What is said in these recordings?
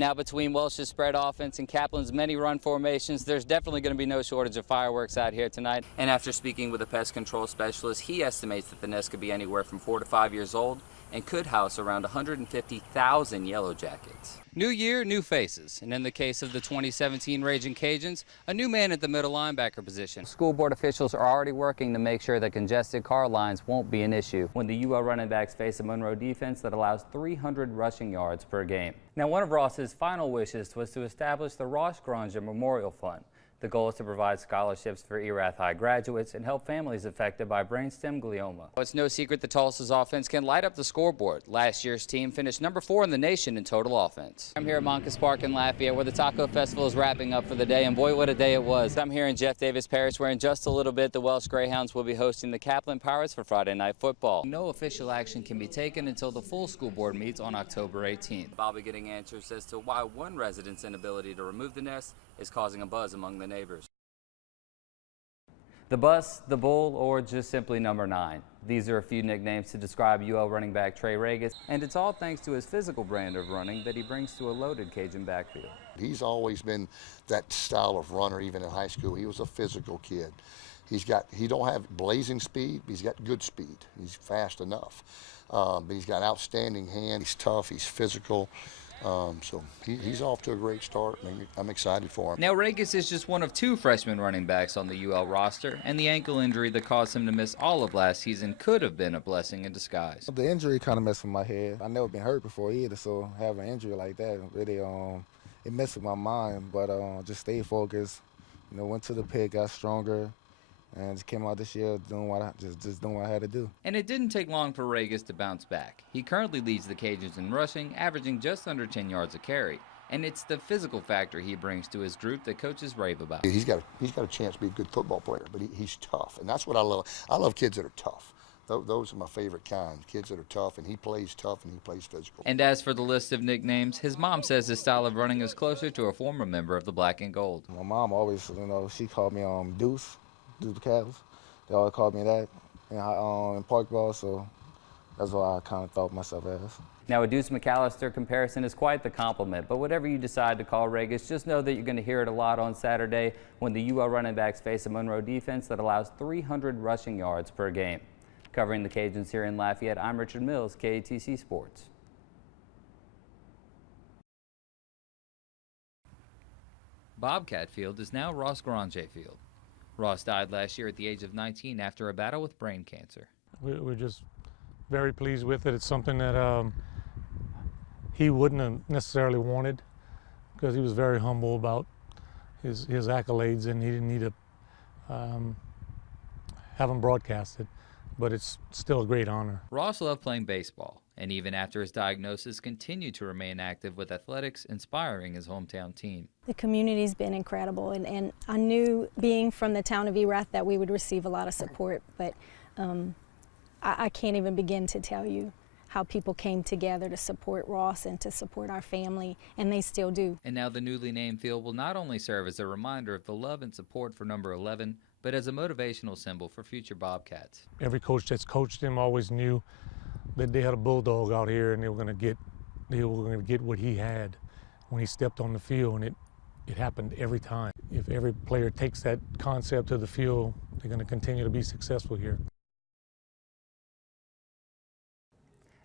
Now between Welsh's spread offense and Kaplan's many run formations, there's definitely going to be no shortage of fireworks out here tonight. And after speaking with a pest control specialist, he estimates that the nest could be anywhere from 4 to 5 years old and could house around 150,000 yellow jackets. New year, new faces, and in the case of the 2017 Raging Cajuns, a new man at the middle linebacker position. School board officials are already working to make sure that congested car lines won't be an issue when the UL running backs face a Monroe defense that allows 300 rushing yards per game. Now, one of Ross's final wishes was to establish the Ross Granger Memorial Fund. The goal is to provide scholarships for Erath High graduates and help families affected by brainstem glioma. It's no secret that Tulsa's offense can light up the scoreboard. Last year's team finished number 4 in the nation in total offense. I'm here at Moncus Park in Lafayette where the Taco Festival is wrapping up for the day, and boy, what a day it was. I'm here in Jeff Davis Parish where in just a little bit the Welsh Greyhounds will be hosting the Kaplan Pirates for Friday Night Football. No official action can be taken until the full school board meets on October 18th. I'll be getting answers as to why one resident's inability to remove the nest is causing a buzz among the neighbors. The Bus, the Bull, or just simply number 9. These are a few nicknames to describe UL running back Trey Regis, and it's all thanks to his physical brand of running that he brings to a loaded Cajun backfield. He's always been that style of runner, even in high school. He was a physical kid. He don't have blazing speed, but he's got good speed. He's fast enough. But he's got outstanding hand. He's tough, he's physical. So he's off to a great start, and I'm excited for him. Now, Regis is just one of 2 freshman running backs on the UL roster, and the ankle injury that caused him to miss all of last season could have been a blessing in disguise. The injury kind of messed with my head. I've never been hurt before either, so having an injury like that really it messed with my mind. But just stayed focused. Went to the pit, got stronger, and just came out this year doing what I had to do. And it didn't take long for Regis to bounce back. He currently leads the Cajuns in rushing, averaging just under 10 yards a carry. And it's the physical factor he brings to his group that coaches rave about. He's got a chance to be a good football player, but he's tough, and that's what I love. I love kids that are tough. Those are my favorite kind, kids that are tough, and he plays tough and he plays physical. And as for the list of nicknames, his mom says his style of running is closer to a former member of the Black and Gold. My mom always, she called me Deuce the Cavs. They always called me that in park ball, so that's what I kind of thought myself as. Now, a Deuce McAllister comparison is quite the compliment, but whatever you decide to call Regis, just know that you're going to hear it a lot on Saturday when the UL running backs face a Monroe defense that allows 300 rushing yards per game. Covering the Cajuns here in Lafayette, I'm Richard Mills, KATC Sports. Bobcat Field is now Ross Granger Field. Ross died last year at the age of 19 after a battle with brain cancer. We're just very pleased with it. It's something that he wouldn't have necessarily wanted because he was very humble about his accolades, and he didn't need to have them broadcasted, but it's still a great honor. Ross loved playing baseball, and even after his diagnosis continued to remain active with athletics, inspiring his hometown team. The community's been incredible, and I knew being from the town of Erath that we would receive a lot of support, but I can't even begin to tell you how people came together to support Ross and to support our family, and they still do. And now the newly named field will not only serve as a reminder of the love and support for number 11, but as a motivational symbol for future Bobcats. Every coach that's coached him always knew that they had a bulldog out here, and they were going to get what he had when he stepped on the field, and it happened every time. If every player takes that concept to the field, they're going to continue to be successful here.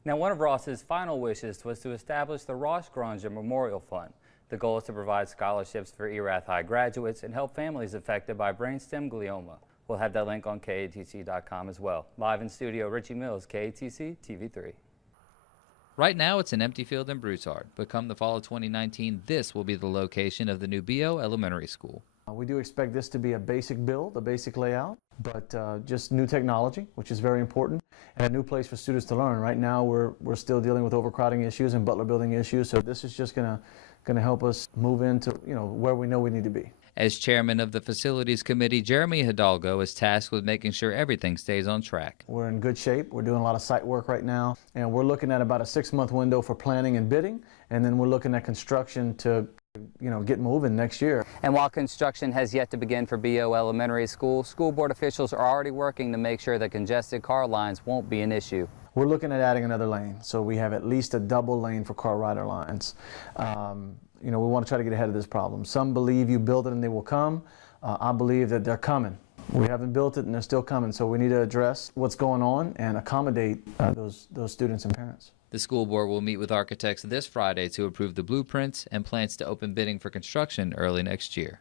Now, one of Ross's final wishes was to establish the Ross Granger Memorial Fund. The goal is to provide scholarships for Erath High graduates and help families affected by brainstem glioma. We'll have that link on KATC.com as well. Live in studio, Richie Mills, KATC TV3. Right now, it's an empty field in Broussard, but come the fall of 2019, this will be the location of the new BO Elementary School. We do expect this to be a basic build, a basic layout, but just new technology, which is very important, and a new place for students to learn. Right now, we're still dealing with overcrowding issues and Butler building issues, so this is just going to help us move into where we know we need to be. As chairman of the facilities committee, Jeremy Hidalgo is tasked with making sure everything stays on track. We're in good shape. We're doing a lot of site work right now, and we're looking at about a 6-month window for planning and bidding, and then we're looking at construction to get moving next year. And while construction has yet to begin for BO Elementary School, school board officials are already working to make sure that congested car lines won't be an issue. We're looking at adding another lane, so we have at least a double lane for car rider lines. You know, we want to try to get ahead of this problem. Some believe you build it and they will come. I believe that they're coming. We haven't built it and they're still coming, so we need to address what's going on and accommodate those students and parents. The school board will meet with architects this Friday to approve the blueprints and plans to open bidding for construction early next year.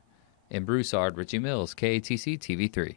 In Broussard, Richie Mills, KATC TV3.